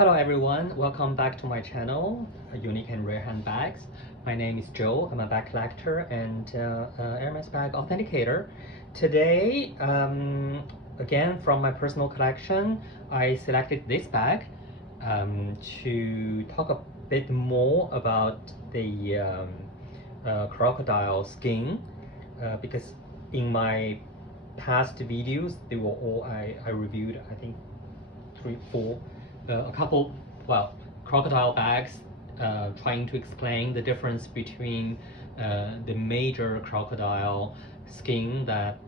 Hello everyone, welcome back to my channel, Unique and Rare Handbags. My name is Joe, I'm a bag collector and Hermes bag authenticator. Today, again from my personal collection, I selected this bag to talk a bit more about the crocodile skin because in my past videos, they were all I reviewed, I think, a couple, crocodile bags, trying to explain the difference between the major crocodile skin that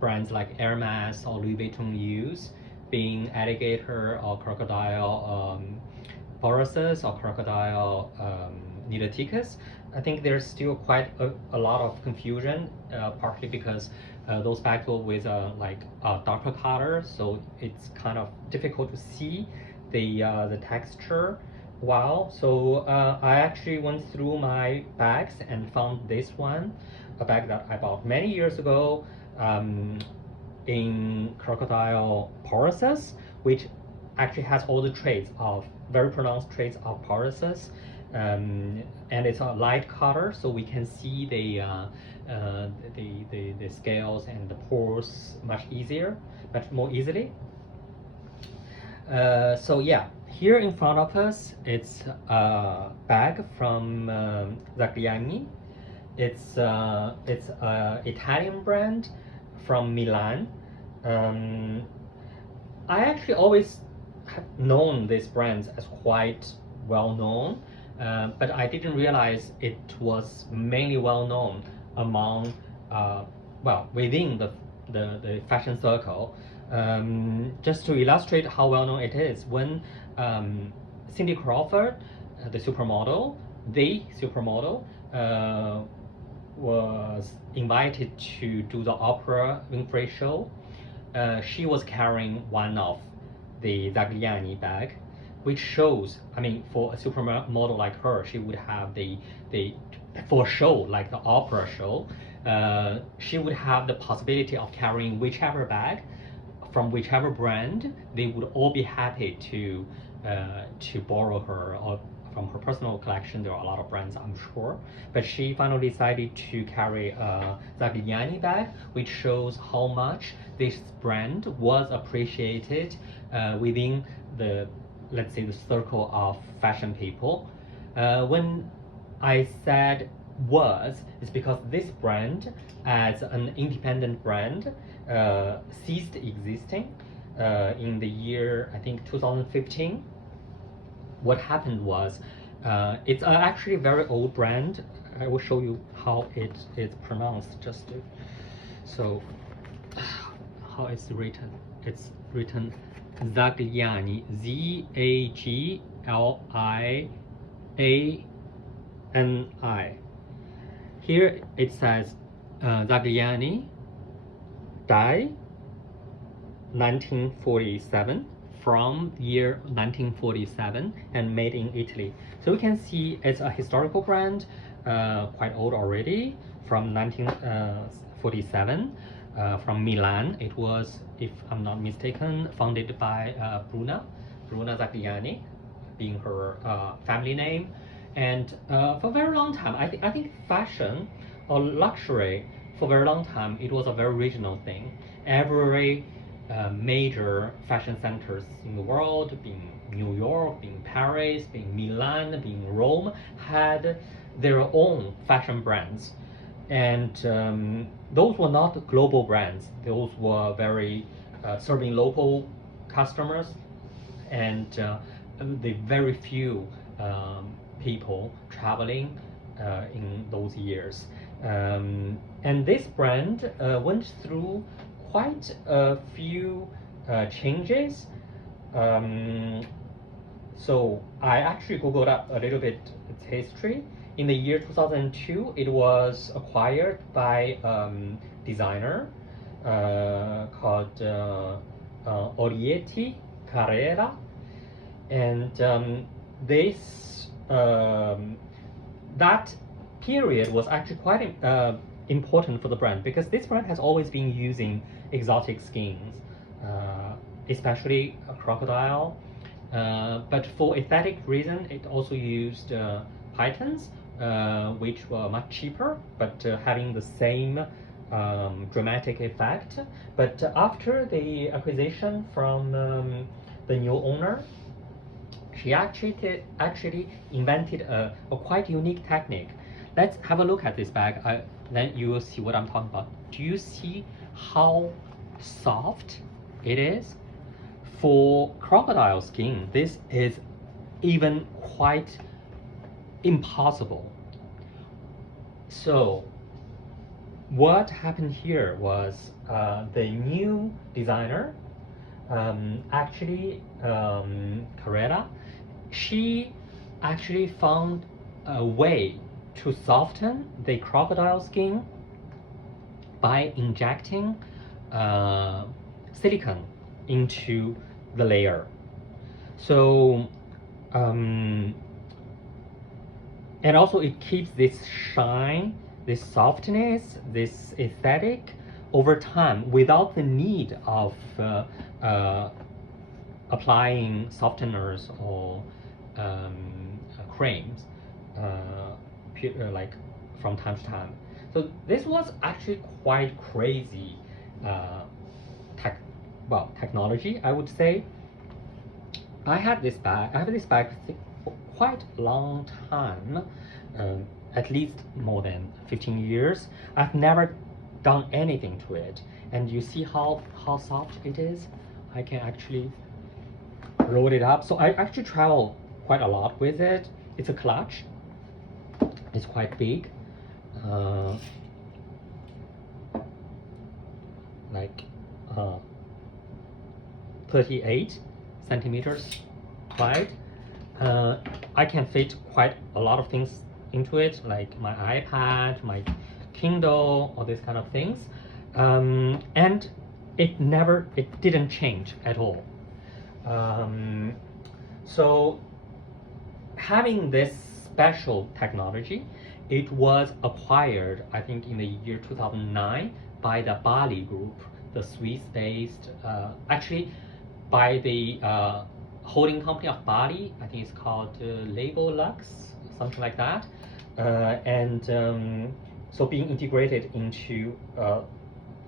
brands like Hermes or Louis Vuitton use, being alligator or crocodile Porosus or crocodile niloticus. I think there's still quite a lot of confusion, partly because those bags go with like a darker color, so it's kind of difficult to see the texture well. So I actually went through my bags and found this one, a bag that I bought many years ago in crocodile Porosus, which actually has all the traits of very pronounced traits of Porosus, and it's a light color, so we can see the scales and the pores much more easily. So yeah, here in front of us, it's a bag from Zagliani. It's an Italian brand from Milan. I actually always have known this brand as quite well known, but I didn't realize it was mainly well known among, within the fashion circle. Just to illustrate how well known it is, when Cindy Crawford, the supermodel, was invited to do the Oprah Winfrey show, she was carrying one of the Zagliani bag, which shows, I mean, for a supermodel like her, she would have for a show like the opera show, she would have the possibility of carrying whichever bag from whichever brand. They would all be happy to borrow her, or from her personal collection. There are a lot of brands, I'm sure, but she finally decided to carry a Zagliani bag, which shows how much this brand was appreciated within let's say, the circle of fashion people. When I said was, it's because this brand, as an independent brand, ceased existing in the year, I think, 2015. What happened was, it's actually a very old brand. I will show you how it is pronounced. So how it's written. It's written Zagliani, Zagliani. Here it says Zagliani, die 1947, from year 1947, and made in Italy. So we can see it's a historical brand, quite old already, from 1947, from Milan. It was, if I'm not mistaken, founded by Bruna Zagliani, being her family name. And for a very long time, I think fashion or luxury, for a very long time, it was a very regional thing. Every major fashion centers in the world, being New York, being Paris, being Milan, being Rome, had their own fashion brands. And those were not global brands. Those were very serving local customers, and the very few people traveling in those years. And this brand went through quite a few changes. So I actually Googled up a little bit its history. In the year 2002, it was acquired by designer called Orietti Carrera, and that period was actually quite important for the brand, because this brand has always been using exotic skins, especially a crocodile But for aesthetic reason, it also used pythons, which were much cheaper, but having the same dramatic effect. But after the acquisition from the new owner, she actually invented a quite unique technique. Let's have a look at this bag. Then you will see what I'm talking about. Do you see how soft it is? For crocodile skin, this is even quite impossible. So what happened here was the new designer, Carrera, she actually found a way to soften the crocodile skin by injecting silicone into the layer. So and also it keeps this shine, this softness, this aesthetic over time without the need of applying softeners or creams like from time to time. So this was actually quite crazy technology, I would say. I have this bag for quite a long time, at least more than 15 years. I've never done anything to it, and you see how soft it is. I can actually roll it up. So I actually travel quite a lot with it. It's a clutch. It's quite big, like 38 centimeters wide. I can fit quite a lot of things into it, like my iPad, my Kindle, all these kind of things. And it didn't change at all. So having this special technology, it was acquired, I think, in the year 2009 by the Bali Group, the Swiss-based, actually by the holding company of Bali. I think it's called Label Lux, something like that. So being integrated into,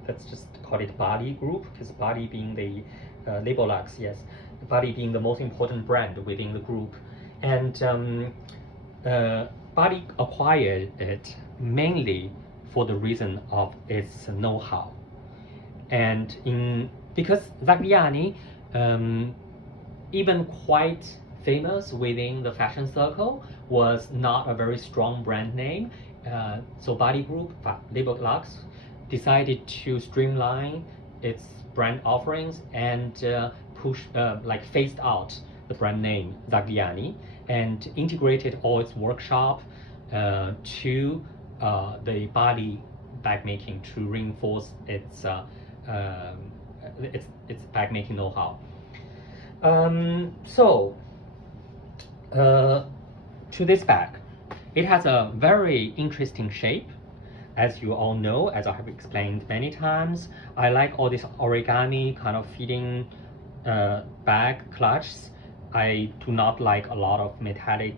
let's just call it Bali Group, because Bali being the Label Lux, yes, Bali being the most important brand within the group. And Bali acquired it mainly for the reason of its know-how. And because Zagliani, even quite famous within the fashion circle, was not a very strong brand name. So Bali Group, Label Lux, decided to streamline its brand offerings and phased out the brand name Zagliani and integrated all its workshop to the Bali bag making to reinforce its bag making know-how. To this bag, it has a very interesting shape. As you all know, as I have explained many times, I like all this origami kind of feeding bag clutches. I do not like a lot of metallic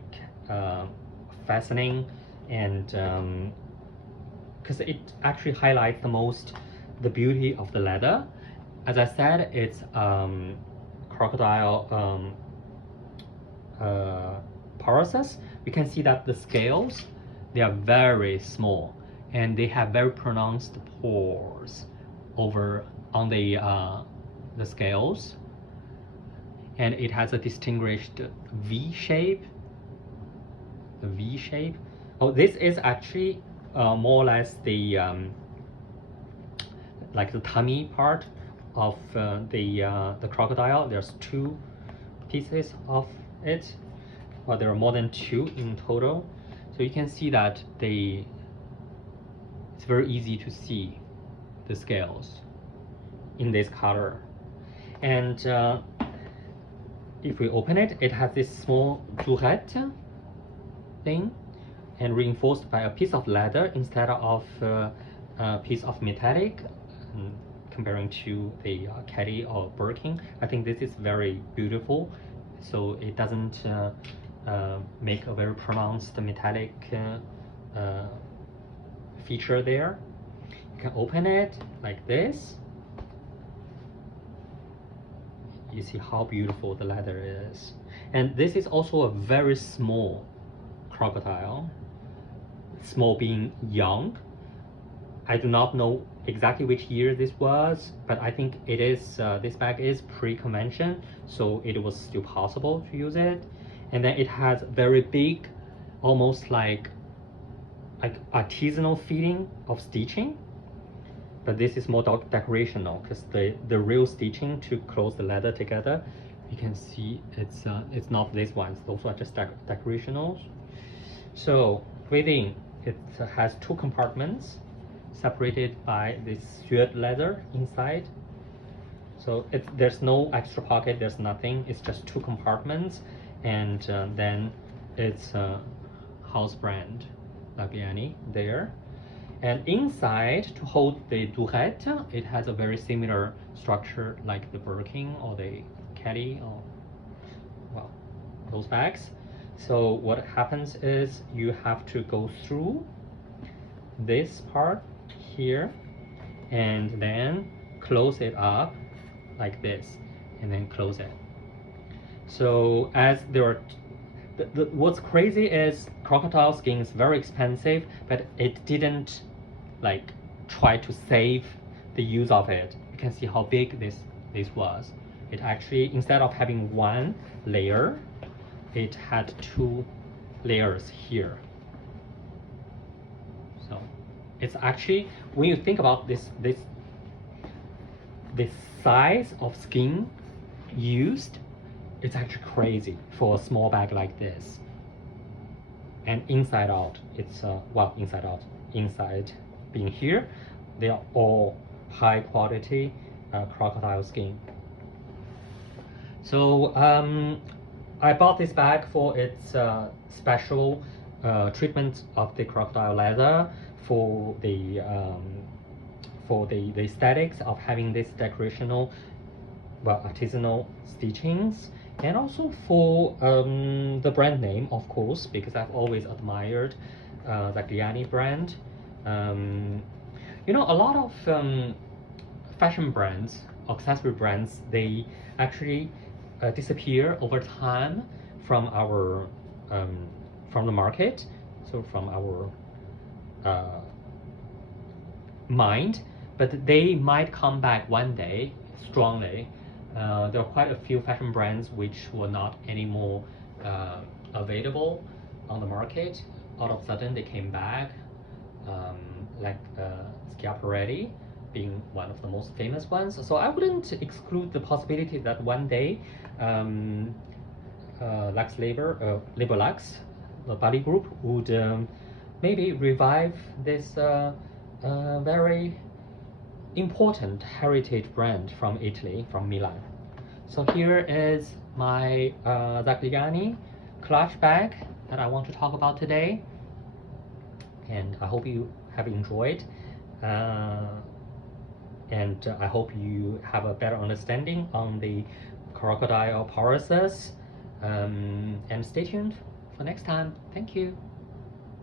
fastening, and because it actually highlights the most the beauty of the leather. As I said, it's crocodile Porosus. We can see that the scales, they are very small and they have very pronounced pores over on the scales, and it has a distinguished V shape. The V shape. Oh, this is actually more or less the like the tummy part of the crocodile. There's two pieces of it. Well, there are more than two in total. So you can see that it's very easy to see the scales in this color. And if we open it, it has this small tourette thing and reinforced by a piece of leather instead of a piece of metallic. Comparing to the Caddy or Birkin, I think this is very beautiful. so it doesn't make a very pronounced metallic feature there. You can open it like this. You see how beautiful the leather is. And this is also a very small crocodile. Small being young. I do not know exactly which year this was, but I think it is, this bag is pre-convention, so it was still possible to use it. And then it has very big, almost like artisanal feeling of stitching. But this is more decorational, because the real stitching to close the leather together, you can see it's not these ones. Those are just decorational. So within, it has two compartments separated by this suede leather inside. So there's no extra pocket, there's nothing. It's just two compartments, and then it's house brand Zagliani there. And inside, to hold the durette, it has a very similar structure like the Birkin or the Kelly, or well, those bags. So what happens is you have to go through this part here and then close it up like this, and then close it. So as there are what's crazy is crocodile skin is very expensive, but it didn't like try to save the use of it. You can see how big this was. It actually, instead of having one layer, it had two layers here. So it's actually, when you think about this size of skin used, it's actually crazy for a small bag like this. And inside out, it's well, inside out, inside being here, they are all high quality crocodile skin. So I bought this bag for its special treatment of the crocodile leather, for the aesthetics of having this decorational, well, artisanal stitchings, and also for the brand name, of course, because I've always admired Zagliani brand. You know, a lot of fashion brands, accessory brands, they actually disappear over time from our from the market, so from our mind, but they might come back one day strongly. There are quite a few fashion brands which were not anymore available on the market. All of a sudden they came back, like Schiaparelli being one of the most famous ones. So I wouldn't exclude the possibility that one day Labor Lux, the Bali group, would maybe revive this very important heritage brand from Italy, from Milan. So here is my Zagliani clutch bag that I want to talk about today, and I hope you have enjoyed, and I hope you have a better understanding on the Crocodile Porosus, and stay tuned for next time. Thank you.